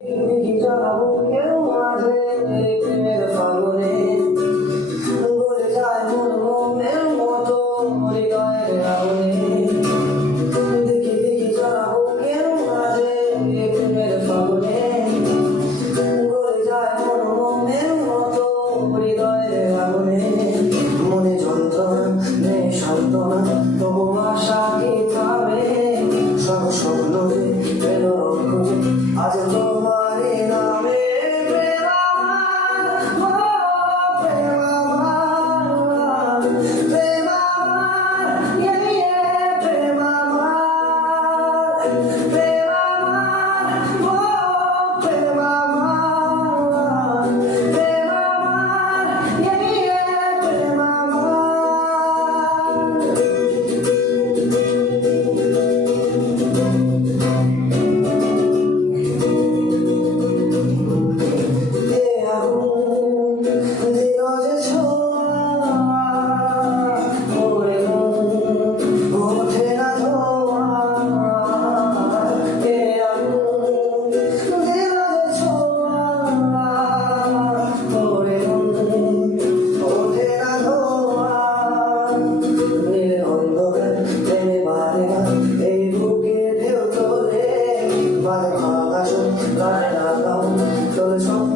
জানাবো কেউ মাঝে প্রেমের ফাগুনে গলে যায় মন মোমের মতো হৃদয়ের আগুনে দেখি দেখি জানাবো কেউ মাঝে প্রেমের ফাগুনে গলে যায় মন মোমের মতো হৃদয়ের আগুনে মনে যন্ত্রণা নেই সান্ত্বনা তবু আশা কি থামে সব স্বপ্ন পেলো খুঁজে আজ তোমারই নামে প্রেম আমার, প্রেম আমার, প্রেম আমার, প্রেম আমার, প্রেম আমার, প্রেম আমার, প্রেম আমার, চলে